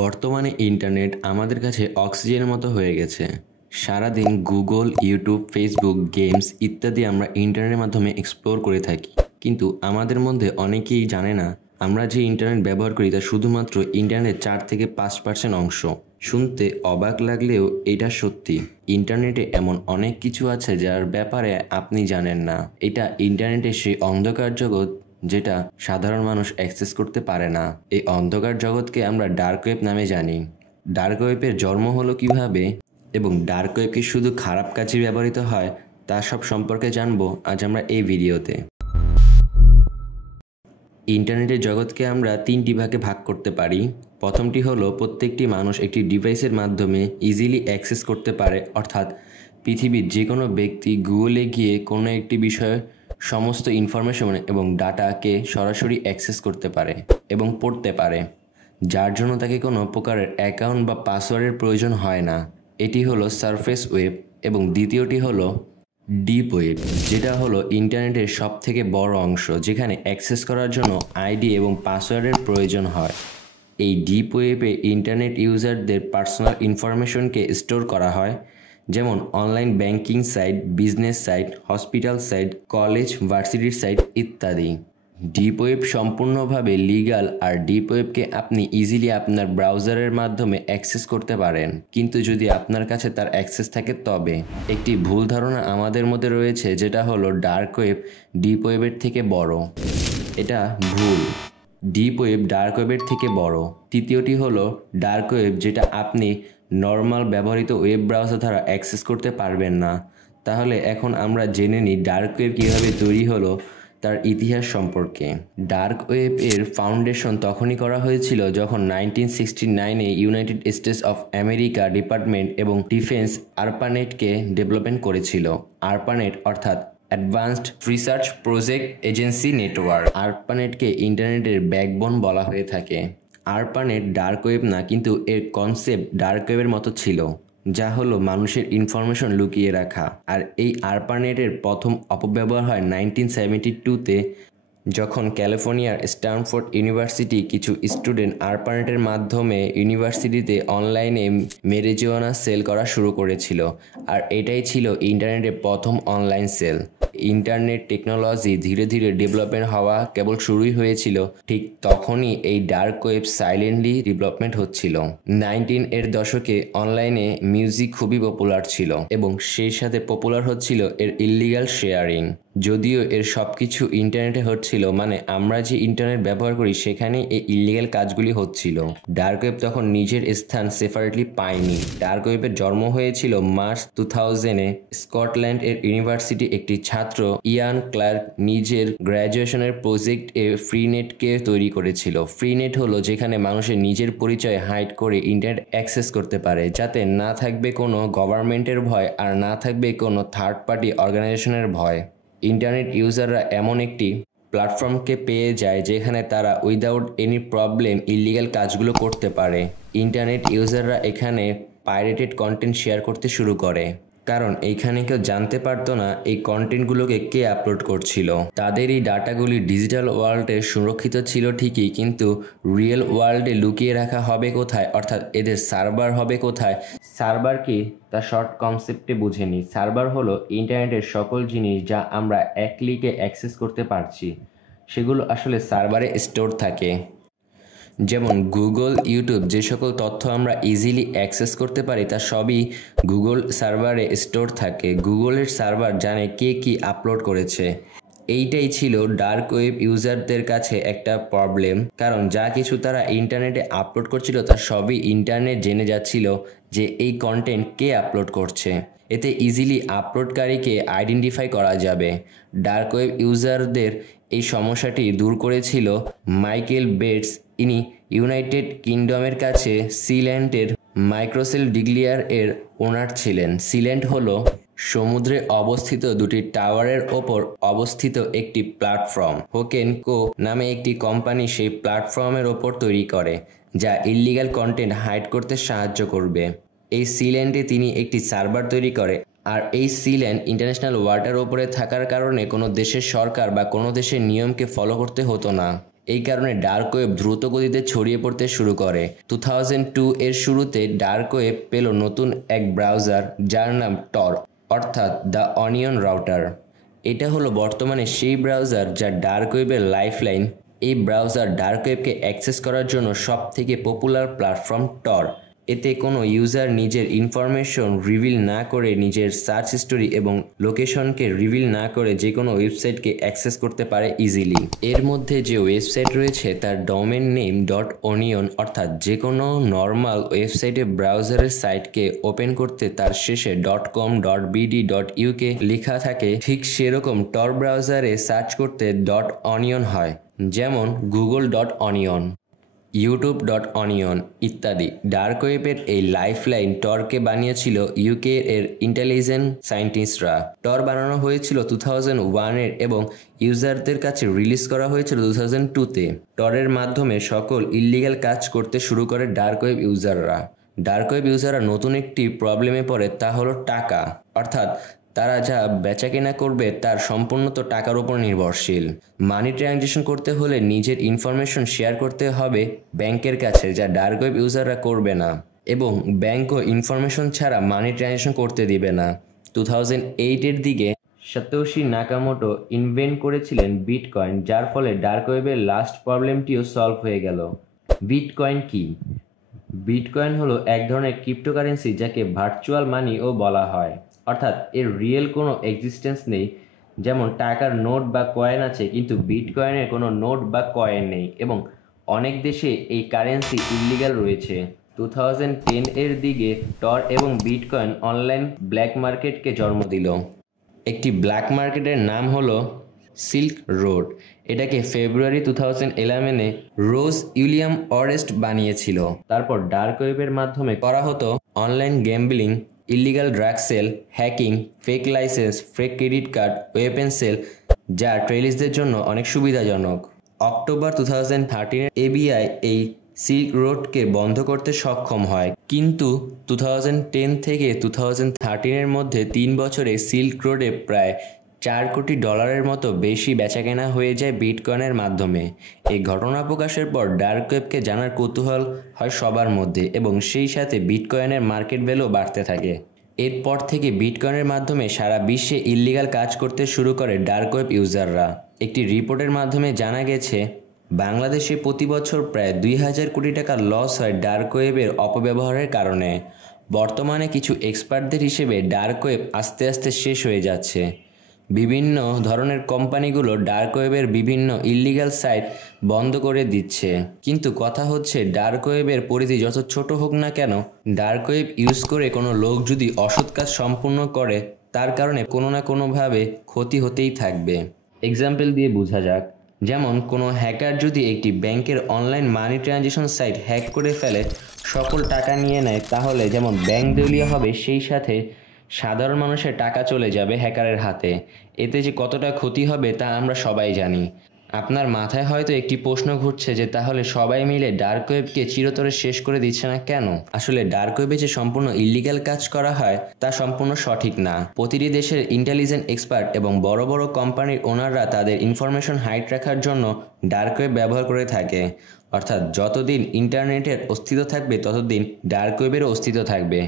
বর্তমানে ইন্টারনেট আমাদের কাছে অক্সিজেনের মতো হয়ে গেছে। সারাদিন গুগল, ইউটিউব, ফেসবুক, গেমস ইত্যাদি আমরা ইন্টারনেটের মাধ্যমে এক্সপ্লোর করে থাকি। কিন্তু আমাদের মধ্যে অনেকেই জানে না আমরা যে ইন্টারনেট ব্যবহার করি তা শুধুমাত্র ইন্টারনেটের 4-5% অংশ। শুনতে অবাক লাগলেও এটা সত্যি। ইন্টারনেটে এমন অনেক কিছু আছে যার ব্যাপারে আপনি জানেন না। এটা ইন্টারনেটের সেই অন্ধকার জগৎ যেটা সাধারণ মানুষ অ্যাক্সেস করতে পারে না। এই অন্ধকার জগৎকে আমরা ডার্ক ওয়েব নামে জানি। ডার্ক ওয়েবের জন্ম হলো কিভাবে এবং ডার্ক ওয়েব কি শুধু খারাপ কাজে ব্যবহৃত হয় তা সব সম্পর্কে জানবো আজ আমরা এই ভিডিওতে। ইন্টারনেটের জগৎকে আমরা 3টি ভাগে ভাগ করতে পারি। প্রথমটি হলো প্রত্যেকটি মানুষ একটি ডিভাইসের মাধ্যমে ইজিলি অ্যাক্সেস করতে পারে, অর্থাৎ পৃথিবীর যে কোনো ব্যক্তি গুগলে গিয়ে কোনো একটি বিষয়ে সমস্ত ইনফরমেশন এবং ডাটাকে সরাসরি অ্যাক্সেস করতে পারে এবং পড়তে পারে, যার জন্য তাকে কোনো প্রকারের অ্যাকাউন্ট বা পাসওয়ার্ডের প্রয়োজন হয় না। এটি হলো সারফেস ওয়েব। এবং দ্বিতীয়টি হলো ডিপ ওয়েব, যেটা হলো ইন্টারনেটের সবথেকে বড় অংশ, যেখানে অ্যাক্সেস করার জন্য আইডি এবং পাসওয়ার্ডের প্রয়োজন হয়। এই ডিপ ওয়েবে ইন্টারনেট ইউজারদের পার্সোনাল ইনফরমেশনকে স্টোর করা হয়, যেমন online banking site, business site, hospital site, college, ভার্সিটির সাইট ইত্যাদি। ডিপ ওয়েব সম্পূর্ণভাবে লিগ্যাল, আর ডিপ ওয়েবকে আপনি ইজিলি আপনার ব্রাউজারের মাধ্যমে অ্যাক্সেস করতে পারেন, কিন্তু যদি আপনার কাছে তার অ্যাক্সেস থাকে তবে। একটি ভুল ধারণা আমাদের মধ্যে রয়েছে, যেটা হলো ডার্ক ওয়েব ডিপ ওয়েবের থেকে বড়। এটা ভুল। ডিপ ওয়েব ডার্ক ওয়েবের থেকে বড়। তৃতীয়টি হলো ডার্ক ওয়েব, যেটা আপনি নর্মাল ব্যবহৃত ওয়েব ব্রাউজার দ্বারা অ্যাক্সেস করতে পারবেন না। তাহলে এখন আমরা জেনে নিই ডার্ক ওয়েব কীভাবে তৈরি হলো তার ইতিহাস সম্পর্কে। ডার্ক ওয়েব এর ফাউন্ডেশন তখনই করা হয়েছিল যখন 1969-এ United States of America department এবং ডিফেন্স আরপানেটকে ডেভেলপমেন্ট করেছিল। আরপানেট অর্থাৎ advanced research project agency network. আরপানেটকে ইন্টারনেটের ব্যাকবোন বলা হয়ে থাকে। আরপানেট ডার্ক ওয়েব না, কিন্তু এর কনসেপ্ট ডার্ক ওয়েবের মতো ছিল, যা হলো মানুষের ইনফরমেশন লুকিয়ে রাখা। আর এই আরপানেটের প্রথম অপব্যবহার হয় 1972-তে, যখন ক্যালিফোর্নিয়ার স্ট্যানফোর্ড ইউনিভার্সিটি কিছু স্টুডেন্ট আরপানেটের মাধ্যমে ইউনিভার্সিটিতে অনলাইনে ম্যারিজুয়ানা সেল করা শুরু করেছিল। আর এটাই ছিল ইন্টারনেটের প্রথম অনলাইন সেল। ইন্টারনেট টেকনোলজি ধীরে ধীরে ডেভেলপমেন্ট হওয়া কেবল শুরুই হয়েছিল, ঠিক তখনই এই ডার্ক ওয়েব সাইলেন্টলি ডেভেলপমেন্ট হচ্ছিল। 19 এর দশকে অনলাইনে মিউজিক খুবই পপুলার ছিল এবং সেই সাথে পপুলার হচ্ছিল এর ইল্লিগাল শেয়ারিং। যদিও এর সব কিছু ইন্টারনেটে হচ্ছিল, মানে আমরা যে ইন্টারনেট ব্যবহার করি সেখানে এই ইল্লিগাল কাজগুলি হচ্ছিল। ডার্ক ওয়েব তখন নিজের স্থান সেপারেটলি পায়নি। ডার্ক ওয়েবের জন্ম হয়েছিল মার্চ 2000-এ স্কটল্যান্ড এর ইউনিভার্সিটি একটি ছাত্র ইয়ান ক্লার্ক নিজের গ্র্যাজুয়েশনের প্রজেক্ট এ ফ্রিনেটকে তৈরি করেছিল। ফ্রিনেট হলো যেখানে মানুষের নিজের পরিচয় হাইড করে ইন্টারনেট অ্যাক্সেস করতে পারে, যাতে না থাকবে কোনো গভর্নমেন্টের ভয় আর না থাকবে কোনো থার্ড পার্টি অর্গানাইজেশনের ভয়। ইন্টারনেট ইউজাররা এমন একটি প্ল্যাটফর্মকে পেয়ে যায় যেখানে তারা উইদাউট এনি প্রবলেম ইল্লিগাল কাজগুলো করতে পারে। ইন্টারনেট ইউজাররা এখানে পাইরেটেড কন্টেন্ট শেয়ার করতে শুরু করে, কারণ এইখানে কেউ জানতে পারতো না এই কন্টেন্টগুলোকে কে আপলোড করছিল। তাদের এই ডাটাগুলি ডিজিটাল ওয়ার্ল্ডে সুরক্ষিত ছিল ঠিকই, কিন্তু রিয়েল ওয়ার্ল্ডে লুকিয়ে রাখা হবে কোথায়, অর্থাৎ এদের সার্ভার হবে কোথায়। সার্ভার কি তা শর্ট কনসেপ্টে বুঝেনি। সার্ভার হলো ইন্টারনেটের সকল জিনিস যা আমরা এক ক্লিকে অ্যাক্সেস করতে পারছি, সেগুলো আসলে সার্ভারে স্টোর থাকে। যেমন গুগল, ইউটিউব, যে সকল তথ্য আমরা ইজিলি অ্যাক্সেস করতে পারি তা সবই গুগল সার্ভারে স্টোর থাকে। গুগলের সার্ভার জানে কে কি আপলোড করেছে। এইটাই ছিল ডার্ক ওয়েব ইউজারদের কাছে একটা প্রবলেম, কারণ যা কিছু তারা ইন্টারনেটে আপলোড করছিল তা সবই ইন্টারনেট জেনে যাচ্ছিল যে এই কন্টেন্ট কে আপলোড করছে। এতে ইজিলি আপলোডকারীকে আইডেন্টিফাই করা যাবে। ডার্ক ওয়েব ইউজারদের এই সমস্যাটি দূর করেছিল মাইকেল বেটস। ইনি ইউনাইটেড কিংডমের কাছে সিল্যান্ডের মাইক্রোসেল ডিগ্লিয়ার এর ওনার ছিলেন। সিল্যান্ড হলো সমুদ্রে অবস্থিত দুটি টাওয়ারের ওপর অবস্থিত একটি প্ল্যাটফর্ম। হোকেন কো নামে একটি কোম্পানি সেই প্ল্যাটফর্মের ওপর তৈরি করে, যা ইল্লিগাল কন্টেন্ট হাইড করতে সাহায্য করবে। এই সিল্যান্ডে তিনি একটি সার্ভার তৈরি করে, আর এই সিল্যান্ড ইন্টারন্যাশনাল ওয়াটার ওপরে থাকার কারণে কোনো দেশের সরকার বা কোনো দেশের নিয়মকে ফলো করতে হতো না। এই কারণে ডার্ক ওয়েব দ্রুত গতিতে ছড়িয়ে পড়তে শুরু করে। 2002 এর শুরুতে ডার্ক ওয়েব পেল নতুন এক ব্রাউজার যার নাম টর, অর্থাৎ দ্য অনিয়ন রাউটার। এটা হলো বর্তমানে সেই ব্রাউজার যা ডার্ক ওয়েবের লাইফলাইন। এই ব্রাউজার ডার্ক ওয়েবকে অ্যাক্সেস করার জন্য সবথেকে পপুলার প্ল্যাটফর্ম টর। এতে কোনো ইউজার নিজের ইনফরমেশন রিভিল না করে, নিজের সার্চ হিস্টোরি এবং লোকেশনকে রিভিল না করে যে কোনো ওয়েবসাইটকে অ্যাক্সেস করতে পারে ইজিলি। এর মধ্যে যে ওয়েবসাইট রয়েছে তার ডোমেন নেম .onion, অর্থাৎ যে কোনো নর্মাল ওয়েবসাইটে ব্রাউজারের সাইটকে ওপেন করতে তার শেষে .com, .bd, .uk লেখা থাকে, ঠিক সেরকম টর ব্রাউজারে সার্চ করতে .onion হয়, যেমন google.onion, youtube.onion ইত্যাদি। ডার্ক ওয়েবের এই লাইফলাইন টরকে বানিয়েছিল ইউকে এর ইন্টেলিজেন্ট সায়েন্টিস্টরা। টর বানানো হয়েছিল 2001 এর এবং ইউজারদের কাছে রিলিজ করা হয়েছিল 2002-তে। টরের মাধ্যমে সকল ইল্লিগাল কাজ করতে শুরু করে ডার্ক ওয়েব ইউজাররা। ডার্ক ওয়েব ইউজাররা নতুন একটি প্রবলেমে পড়ে, তা হলো টাকা, অর্থাৎ তারা যা বেচাকেনা করবে তার সম্পূর্ণত টাকার উপর নির্ভরশীল। মানি ট্রানজ্যাকশন করতে হলে নিজের ইনফরমেশন শেয়ার করতে হবে ব্যাংকের কাছে, যা ডার্ক ওয়েব ইউজাররা করবে না, এবং ব্যাংকও ইনফরমেশন ছাড়া মানি ট্রানজ্যাকশন করতে দিবে না। 2008 এর দিকে সাতোশি নাকামোটো ইনভেন্ট করেছিলেন বিটকয়েন, যার ফলে ডার্ক ওয়েবের লাস্ট প্রবলেমটিও সলভ হয়ে গেল। বিটকয়েন কি? বিটকয়েন হলো এক ধরনের ক্রিপ্টোকারেন্সি যাকে ভার্চুয়াল মানিও বলা হয়, অর্থাৎ এর রিয়েল কোনো এক্সিস্টেন্স নেই। যেমন টাকার নোট বা কয়েন আছে, কিন্তু বিটকয়েনের কোনো নোট বা কয়েন নেই, এবং অনেক দেশে এই কারেন্সি ইল্লিগাল রয়েছে। 2010 এর দিকে টর এবং বিটকয়েন অনলাইন ব্ল্যাক মার্কেটকে জন্ম দিল। একটি ব্ল্যাক মার্কেটের নাম হলো সিল্ক রোড। এটাকে ফেব্রুয়ারি 2011-এ রোজ উইলিয়াম অরেস্ট বানিয়েছিল। তারপর ডার্ক ওয়েবের মাধ্যমে করা হতো online gambling, illegal drug sale, hacking, fake license, fake credit card, weapon sale, যা ট্রেলিস্টদের জন্য অনেক সুবিধাজনক। অক্টোবর 2013-এ এবিআই এই সিল্ক রোডকে বন্ধ করতে সক্ষম হয়, কিন্তু 2010 থেকে 2013-এর মধ্যে 3 বছরে সিল্ক রোডে প্রায় $4 কোটি মতো বেশি বেচাকেনা হয়ে যায় বিটকয়েনের মাধ্যমে। এই ঘটনা প্রকাশের পর ডার্ক ওয়েবকে জানার কৌতূহল হয় সবার মধ্যে, এবং সেই সাথে বিটকয়েনের মার্কেট ভ্যালু বাড়তে থাকে। এরপর থেকে বিটকয়েনের মাধ্যমে সারা বিশ্বে ইল্লিগাল কাজ করতে শুরু করে ডার্ক ওয়েব ইউজাররা। একটি রিপোর্টের মাধ্যমে জানা গেছে বাংলাদেশে প্রতি বছর প্রায় 2000 কোটি টাকা লস হয় ডার্ক ওয়েবের অপব্যবহারের কারণে। বর্তমানে কিছু এক্সপার্টদের হিসেবে ডার্ক ওয়েব আস্তে আস্তে শেষ হয়ে যাচ্ছে। বিভিন্ন ধরনের কোম্পানিগুলো ডার্ক ওয়েবের বিভিন্ন ইল্লিগাল সাইট বন্ধ করে দিচ্ছে, কিন্তু কথা হচ্ছে ডার্ক ওয়েবের পরিধি যত ছোট হোক না কেন, ডার্ক ওয়েব ইউজ করে কোনো লোক যদি অসৎ কাজ সম্পূর্ণ করে তার কারণে কোনো না কোনোভাবে ক্ষতি হতেই থাকবে। এক্সাম্পল দিয়ে বোঝা যাক, যেমন কোনো হ্যাকার যদি একটি ব্যাংকের online money transaction site hack করে ফেলে, সকল টাকা নিয়ে নেয়, তাহলে যেমন ব্যাংক দেউলিয়া হবে, সেই সাথে সাধারণ মানুষের টাকা চলে যাবে হ্যাকারের হাতে। এতে যে কতটা ক্ষতি হবে তা আমরা সবাই জানি। আপনার মাথায় হয়তো একটি প্রশ্ন ঘুরছে যে তাহলে সবাই মিলে ডার্ক ওয়েবকে চিরতরে শেষ করে দিচ্ছে না কেন? আসলে ডার্ক ওয়েবে যে সম্পূর্ণ ইল্লিগাল কাজ করা হয় তা সম্পূর্ণ সঠিক না। প্রতিটি দেশের ইন্টেলিজেন্ট এক্সপার্ট এবং বড় বড় কোম্পানির ওনাররা তাদের ইনফরমেশন হাইড রাখার জন্য ডার্ক ওয়েব ব্যবহার করে থাকে। অর্থাৎ যতদিন ইন্টারনেটের অস্তিত্ব থাকবে ততদিন ডার্ক ওয়েবেরও অস্তিত্ব থাকবে।